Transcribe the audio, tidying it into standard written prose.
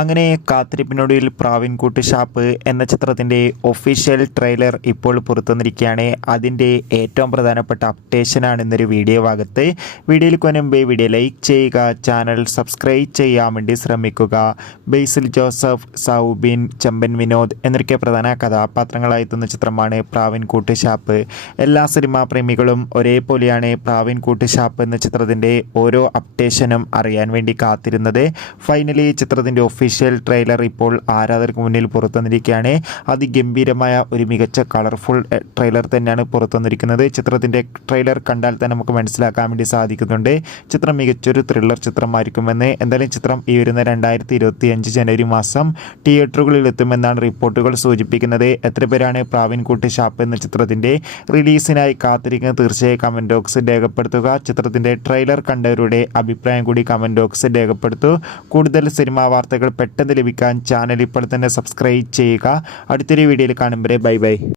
അങ്ങനെ കാത്തിരിപ്പിനൊടുവിൽ പ്രാവിൻകൂട്ട് ഷാപ്പ് എന്ന ചിത്രത്തിൻ്റെ ഒഫീഷ്യൽ ട്രെയിലർ ഇപ്പോൾ പുറത്തുവന്നിരിക്കുകയാണ്. അതിൻ്റെ ഏറ്റവും പ്രധാനപ്പെട്ട അപ്ഡേഷനാണ് ഇന്നൊരു വീഡിയോ ഭാഗത്ത്. വീഡിയോയിൽ മുൻപ് വീഡിയോ ലൈക്ക് ചെയ്യുക, ചാനൽ സബ്സ്ക്രൈബ് ചെയ്യാൻ വേണ്ടി ശ്രമിക്കുക. ബേസിൽ ജോസഫ്, സൗബിൻ, ചെമ്പൻ വിനോദ് എന്നൊക്കെ പ്രധാന കഥാപാത്രങ്ങളായെത്തുന്ന ചിത്രമാണ് പ്രാവിൻകൂട്ട് ഷാപ്പ്. എല്ലാ സിനിമാ പ്രേമികളും ഒരേപോലെയാണ് പ്രാവിൻകൂട്ട് ഷാപ്പ് എന്ന ചിത്രത്തിൻ്റെ ഓരോ അപ്ഡേഷനും അറിയാൻ വേണ്ടി കാത്തിരുന്നത്. ഫൈനലി ചിത്രത്തിൻ്റെ ഒഫീഷ്യൽ ട്രെയിലർ ഇപ്പോൾ ആരാധകർക്ക് മുന്നിൽ പുറത്തുവന്നിരിക്കുകയാണ്. അതിഗംഭീരമായ ഒരു മികച്ച കളർഫുൾ ട്രെയിലർ തന്നെയാണ് പുറത്തുവന്നിരിക്കുന്നത്. ചിത്രത്തിൻ്റെ ട്രെയിലർ കണ്ടാൽ തന്നെ നമുക്ക് മനസ്സിലാക്കാൻ വേണ്ടി സാധിക്കുന്നുണ്ട് ചിത്രം മികച്ചൊരു ത്രില്ലർ ചിത്രമായിരിക്കുമെന്ന്. എന്തായാലും ചിത്രം ഈ വരുന്ന 2025 ജനുവരി മാസം തിയേറ്ററുകളിൽ എത്തുമെന്നാണ് റിപ്പോർട്ടുകൾ സൂചിപ്പിക്കുന്നത്. എത്ര പേരാണ് പ്രാവിൻകൂട്ട് ഷാപ്പ് എന്ന ചിത്രത്തിൻ്റെ റിലീസിനായി കാത്തിരിക്കുന്നത്? തീർച്ചയായും കമൻറ്റ് ബോക്സിൽ രേഖപ്പെടുത്തുക. ചിത്രത്തിൻ്റെ ട്രെയിലർ കണ്ടവരുടെ അഭിപ്രായം കൂടി കമൻറ്റ് ബോക്സിൽ രേഖപ്പെടുത്തൂ. കൂടുതൽ സിനിമാ വാർത്തകൾ പെട്ടെന്ന് ലഭിക്കാൻ ചാനൽ ഇപ്പോൾ തന്നെ സബ്സ്ക്രൈബ് ചെയ്യുക. അടുത്തൊരു വീഡിയോയിൽ കാണുമ്പോൾ ബൈ ബൈ.